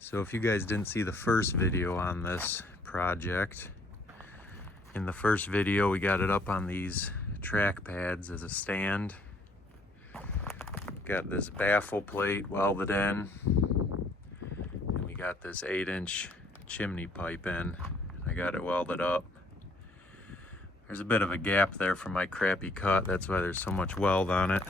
So if you guys didn't see the first video on this project, in the first video we got it up on these track pads as a stand. Got this baffle plate welded in, and we got this 8-inch chimney pipe in. I got it welded up. There's a bit of a gap there from my crappy cut, that's why there's so much weld on it.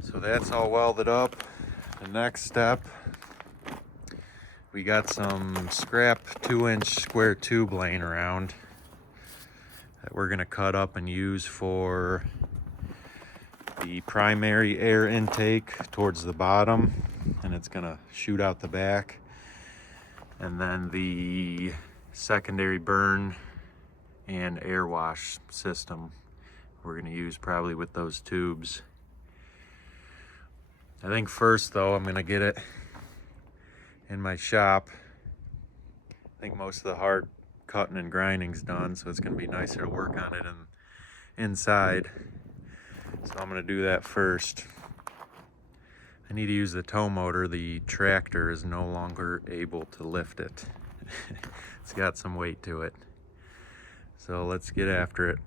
So that's all welded up. The next step, we got some scrap 2-inch square tube laying around that we're gonna cut up and use for the primary air intake towards the bottom, and it's gonna shoot out the back. And then the secondary burn and air wash system we're gonna use probably with those tubes. I think first though, I'm gonna get it in my shop. I think most of the hard cutting and grinding's done, so it's gonna be nicer to work on it inside. So I'm gonna do that first. I need to use the tow motor. The tractor is no longer able to lift it. It's got some weight to it. So let's get after it.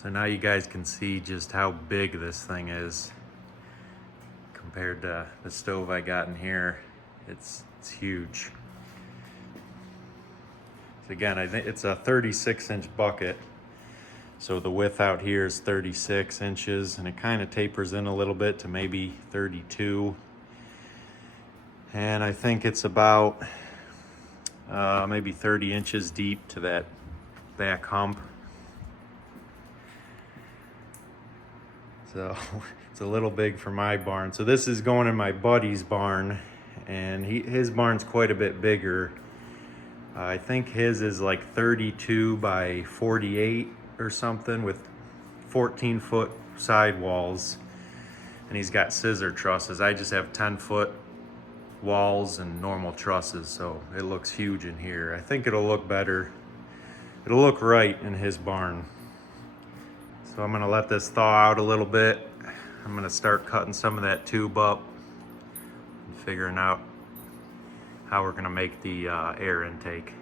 So now you guys can see just how big this thing is compared to the stove I got in here. It's huge. So again, I think it's a 36-inch bucket. So the width out here is 36 inches, and it kind of tapers in a little bit to maybe 32. And I think it's about maybe 30 inches deep to that back hump. So it's a little big for my barn. So this is going in my buddy's barn, and his barn's quite a bit bigger. I think his is like 32 by 48 or something with 14-foot sidewalls, and he's got scissor trusses. I just have 10-foot walls and normal trusses, so it looks huge in here. I think it'll look better. It'll look right in his barn. So I'm gonna let this thaw out a little bit. I'm gonna start cutting some of that tube up and figuring out how we're gonna make the air intake.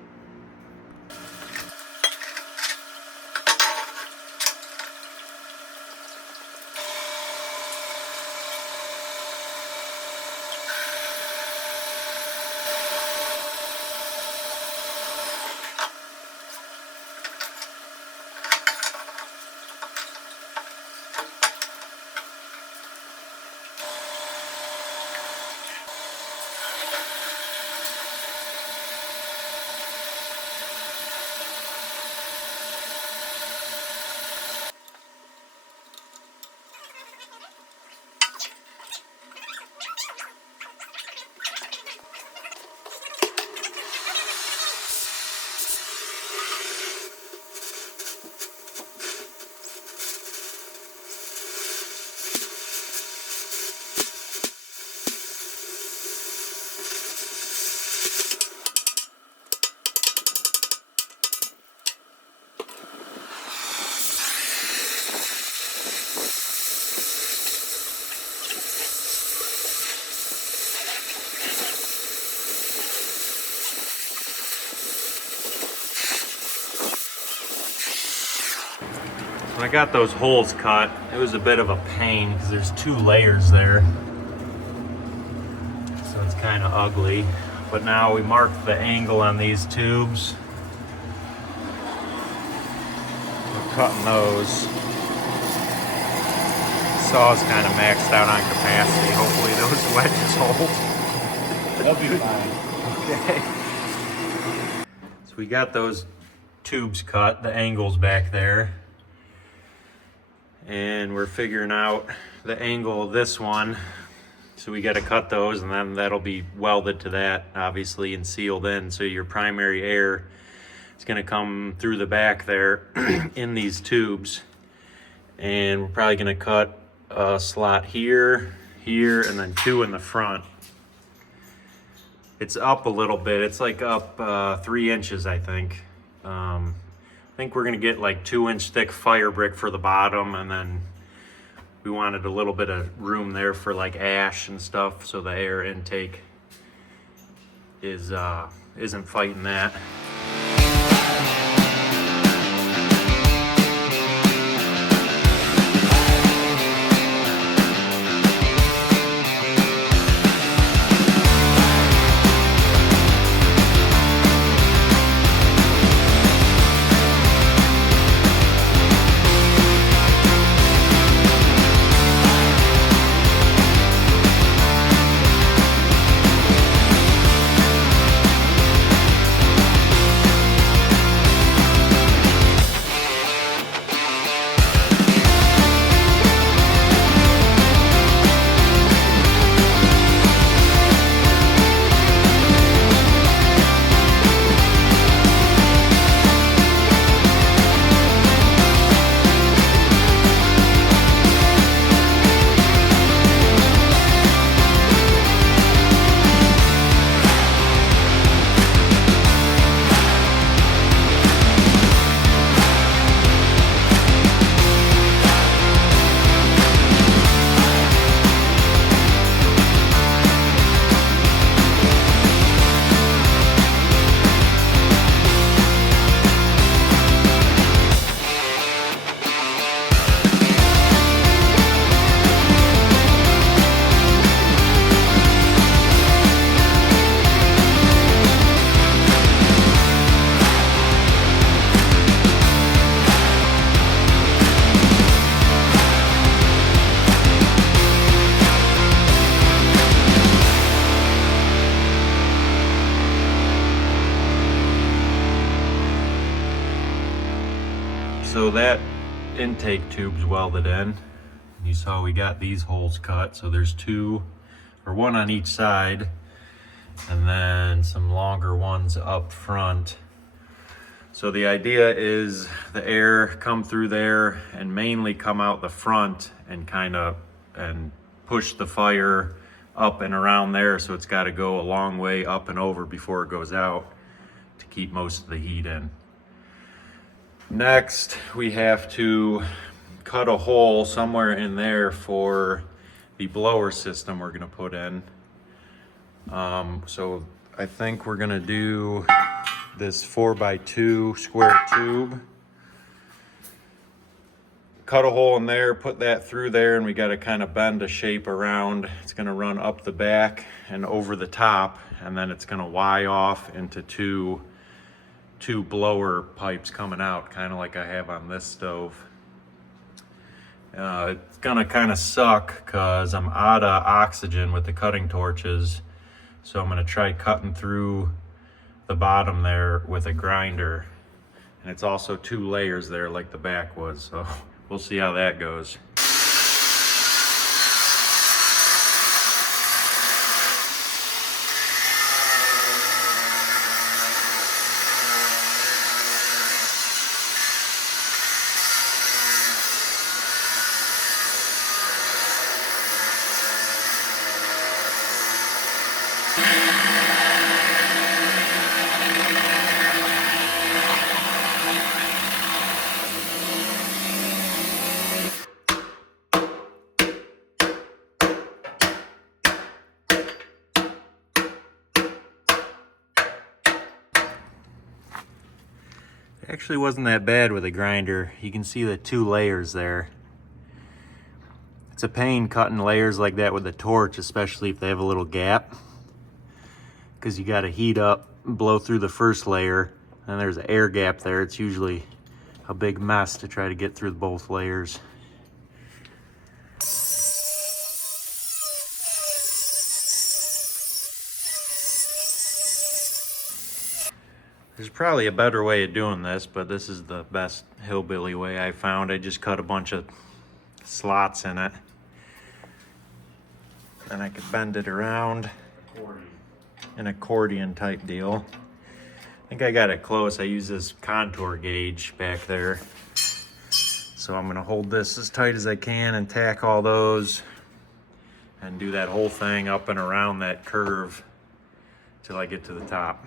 When I got those holes cut, it was a bit of a pain because there's 2 layers there. So it's kind of ugly. But now we marked the angle on these tubes. We're cutting those. Saw's kind of maxed out on capacity. Hopefully those wedges hold. They'll be fine. Okay. So we got those tubes cut, the angles back there. And we're figuring out the angle of this one. So we got to cut those, and then that'll be welded to that, obviously, and sealed in. So your primary air is going to come through the back there in these tubes. And we're probably going to cut a slot here, here, and then 2 in the front. It's up a little bit. It's like up 3 inches, I think. I think we're gonna get like 2-inch thick fire brick for the bottom, and then we wanted a little bit of room there for like ash and stuff, so the air intake isn't fighting that. So that intake tube's welded in. You saw we got these holes cut, so there's 2 or 1 on each side, and then some longer ones up front. So the idea is the air come through there and mainly come out the front and kind of push the fire up and around there, so it's got to go a long way up and over before it goes out to keep most of the heat in. Next, we have to cut a hole somewhere in there for the blower system we're going to put in. So I think we're going to do this 4x2 square tube. Cut a hole in there, put that through there, and we got to kind of bend a shape around. It's going to run up the back and over the top, and then it's going to Y off into two blower pipes coming out, kind of like I have on this stove. It's gonna kind of suck because I'm out of oxygen with the cutting torches, so I'm gonna try cutting through the bottom there with a grinder, and it's also 2 layers there like the back was, so we'll see how that goes. Actually wasn't that bad with a grinder. You can see the 2 layers there. It's a pain cutting layers like that with a torch, especially if they have a little gap, because you got to heat up, blow through the first layer, and there's an air gap there. It's usually a big mess to try to get through both layers. There's probably a better way of doing this, but this is the best hillbilly way I found. I just cut a bunch of slots in it. Then I could bend it around. An accordion type deal. I think I got it close. I use this contour gauge back there. So I'm gonna hold this as tight as I can and tack all those and do that whole thing up and around that curve till I get to the top.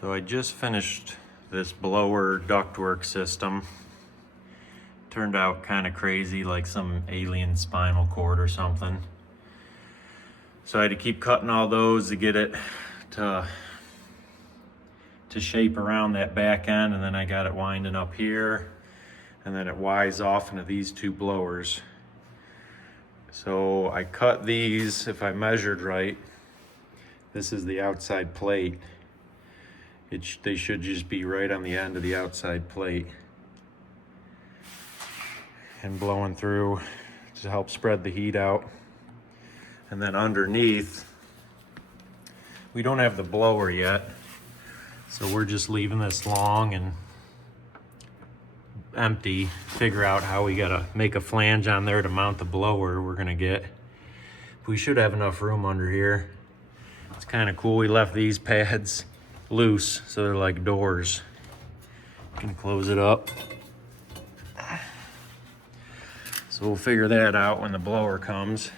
So I just finished this blower ductwork system. Turned out kind of crazy, like some alien spinal cord or something. So I had to keep cutting all those to get it to shape around that back end, and then I got it winding up here, and then it Y's off into these 2 blowers. So I cut these, if I measured right, this is the outside plate. They should just be right on the end of the outside plate and blowing through to help spread the heat out. And then underneath, We don't have the blower yet, so we're just leaving this long and empty. Figure out how we gotta make a flange on there to mount the blower we're gonna get. We should have enough room under here. It's kind of cool. We left these pads loose, so they're like doors. You can close it up. So we'll figure that out when the blower comes.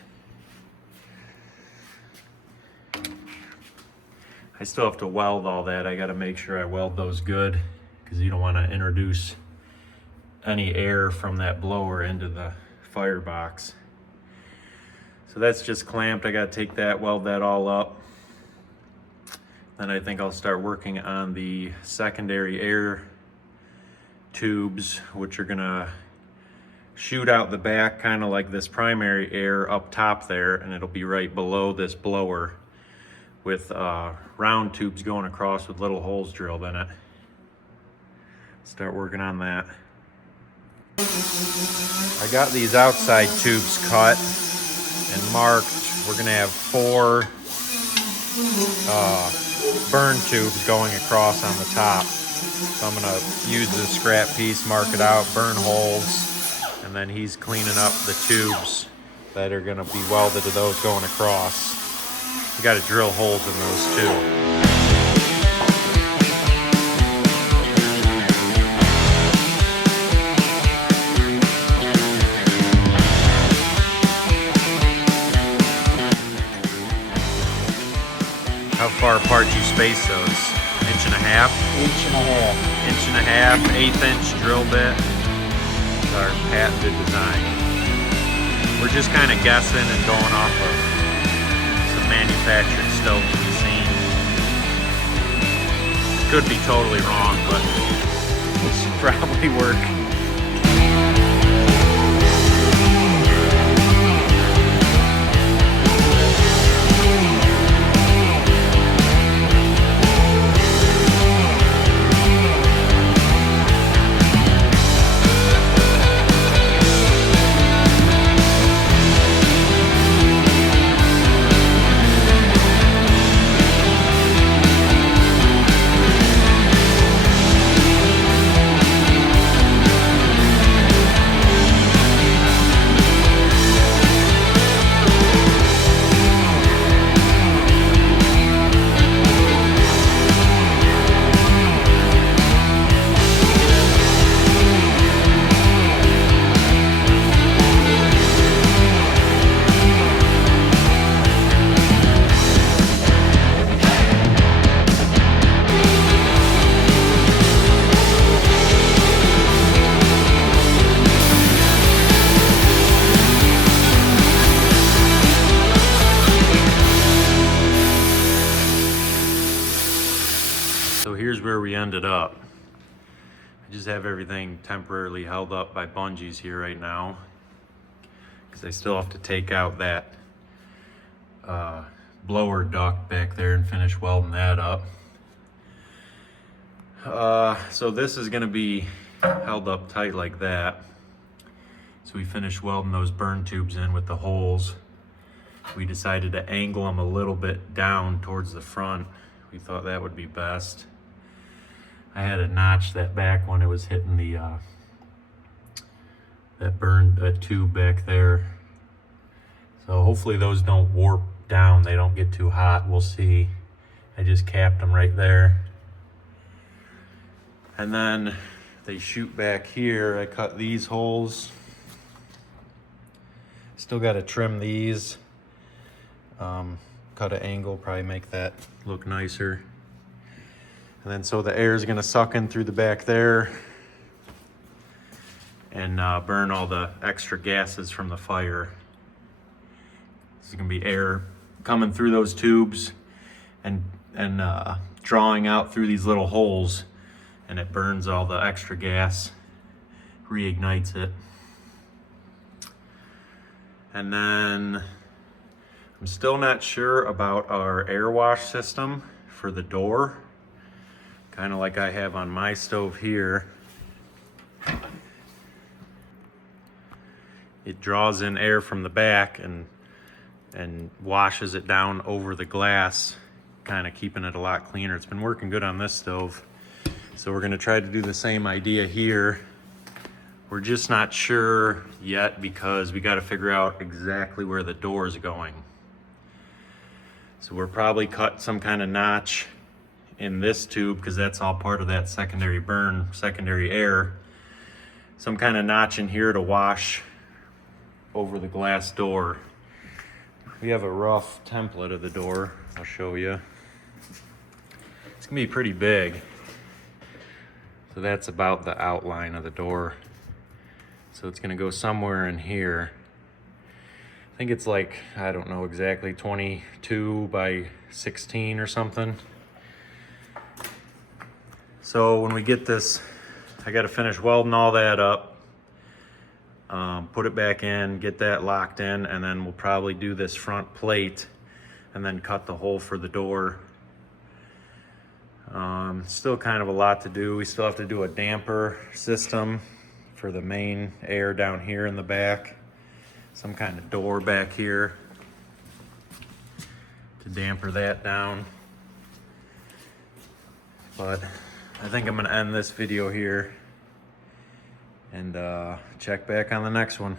I still have to weld all that. I got to make sure I weld those good, because you don't want to introduce any air from that blower into the firebox. So that's just clamped. I got to take that, weld that all up. Then I think I'll start working on the secondary air tubes, which are gonna shoot out the back, kind of like this primary air up top there, and it'll be right below this blower with round tubes going across with little holes drilled in it. Start working on that. I got these outside tubes cut and marked. We're gonna have 4 burn tubes going across on the top. So I'm gonna use the scrap piece, mark it out, burn holes, and then he's cleaning up the tubes that are gonna be welded to those going across. You gotta drill holes in those too. How far apart you space those? 1.5 inches? 1.5 inches, 1/8 inch drill bit. It's our patented design. We're just kind of guessing and going off of some manufactured stokes we've seen. Could be totally wrong, but it should probably work. So here's where we ended up. I just have everything temporarily held up by bungees here right now, because I still have to take out that blower duct back there and finish welding that up. So this is gonna be held up tight like that. So we finished welding those burn tubes in with the holes. We decided to angle them a little bit down towards the front. We thought that would be best. I had to notch that back when it was hitting the that tube back there. So hopefully those don't warp down, they don't get too hot. We'll see. I just capped them right there. And then they shoot back here. I cut these holes. Still got to trim these. Cut an angle, probably make that look nicer. And then so the air is going to suck in through the back there and burn all the extra gases from the fire. This is going to be air coming through those tubes and drawing out through these little holes, and it burns all the extra gas, reignites it. And then I'm still not sure about our air wash system for the door. Kind of like I have on my stove here. It draws in air from the back and washes it down over the glass kind of keeping it a lot cleaner. It's been working good on this stove. So we're gonna try to do the same idea here. We're just not sure yet because we got to figure out exactly where the door is going. So we'll probably cut some kind of notch in this tube because that's all part of that secondary burn, secondary air. Some kind of notch in here to wash over the glass door. We have a rough template of the door. I'll show you. It's gonna be pretty big. So that's about the outline of the door. So it's gonna go somewhere in here. I think it's like, I don't know exactly, 22 by 16 or something. So when we get this, I gotta finish welding all that up, put it back in, get that locked in, and then we'll probably do this front plate and then cut the hole for the door. Still kind of a lot to do. We still have to do a damper system for the main air down here in the back. Some kind of door back here to damper that down. But I think I'm gonna end this video here and check back on the next one.